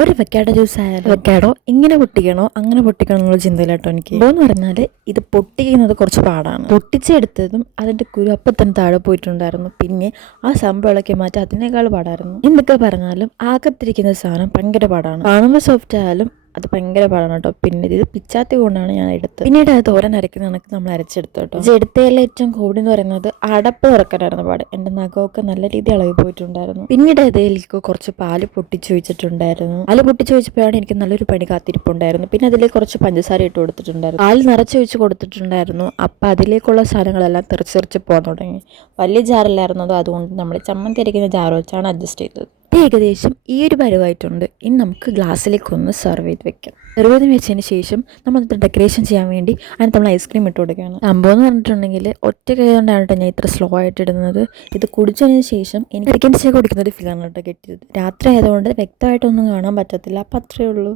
ഒരു വെക്കാഡോ ജ്യൂസ് ആയാലും വെക്കാഡോ ഇങ്ങനെ പൊട്ടിക്കണോ അങ്ങനെ പൊട്ടിക്കണോ എന്നുള്ള ചിന്തയിലാട്ടോ എനിക്ക്. എന്ന് പറഞ്ഞാൽ ഇത് പൊട്ടിക്കുന്നത് കുറച്ച് പാടാണ്. പൊട്ടിച്ചെടുത്തതും അതിൻ്റെ കുരു അപ്പം തന്നെ താഴെ പോയിട്ടുണ്ടായിരുന്നു. പിന്നെ ആ സംഭവം ഇളക്കി മാറ്റി അതിനേക്കാൾ പാടായിരുന്നു. എന്തൊക്കെ പറഞ്ഞാലും ആകത്തിരിക്കുന്ന സാധനം ഭയങ്കര പാടാണ്. കാണുമ്പോൾ സോഫ്റ്റ് ആയാലും അത് ഭയങ്കര പാടാണ് കേട്ടോ. പിന്നെ ഇത് പിച്ചാത്തി കൊണ്ടാണ് ഞാൻ എടുത്തത്. പിന്നീട് അത് തോരൻ അരക്കുന്ന കണക്ക് നമ്മൾ അരച്ചെടുത്തു കേട്ടോ. ഇത് എടുത്തതിൽ ഏറ്റവും കൂടി എന്ന് പറയുന്നത് അടപ്പ് തുറക്കാനായിരുന്നു പാട്. എൻ്റെ നഖമൊക്കെ നല്ല രീതിയിൽ ഇളകി പോയിട്ടുണ്ടായിരുന്നു. പിന്നീട് അതിലേക്ക് കുറച്ച് പാല് പൊട്ടിച്ച് വെച്ചിട്ടുണ്ടായിരുന്നു. പാല് പൊട്ടിച്ച് വെച്ചപ്പോഴാണ് എനിക്ക് നല്ലൊരു പണി കാത്തിരിപ്പുണ്ടായിരുന്നു. പിന്നെ അതിലേക്ക് കുറച്ച് പഞ്ചസാര ഇട്ട് കൊടുത്തിട്ടുണ്ടായിരുന്നു. പാൽ നിറച്ച് വെച്ച് കൊടുത്തിട്ടുണ്ടായിരുന്നു. അപ്പം അതിലേക്കുള്ള സാധനങ്ങളെല്ലാം തെറിച്ച് പോകാൻ തുടങ്ങി. വലിയ ജാറിലായിരുന്നതോ, അതുകൊണ്ട് നമ്മൾ ചമ്മന്തി അരയ്ക്കുന്ന ജാറ് വെച്ചാണ് അഡ്ജസ്റ്റ് ചെയ്തത്. ഏകദേശം ഈ ഒരു പരുവായിട്ടുണ്ട്. ഇനി നമുക്ക് ഗ്ലാസ്സിലേക്ക് ഒന്ന് സെർവ് ചെയ്ത് വെക്കാം. സെർവ് ചെയ്ത് വെച്ചതിന് ശേഷം നമ്മളത് ഡെക്കറേഷൻ ചെയ്യാൻ വേണ്ടി അതിന് നമ്മൾ ഐസ്ക്രീം ഇട്ട് കൊടുക്കുകയാണ്. സംഭവം എന്ന് പറഞ്ഞിട്ടുണ്ടെങ്കിൽ ഒറ്റ കൈ കൊണ്ടാണ് കേട്ടോ ഞാൻ ഇത്ര സ്ലോ ആയിട്ട് ഇടുന്നത്. ഇത് കുടിച്ചതിന് ശേഷം എനിക്ക് കുടിക്കുന്ന ഒരു ഫീലാണ് കേട്ടോ കിട്ടിയത്. രാത്രി ആയതുകൊണ്ട് വ്യക്തമായിട്ടൊന്നും കാണാൻ പറ്റത്തില്ല. അപ്പം അത്രയേ ഉള്ളൂ.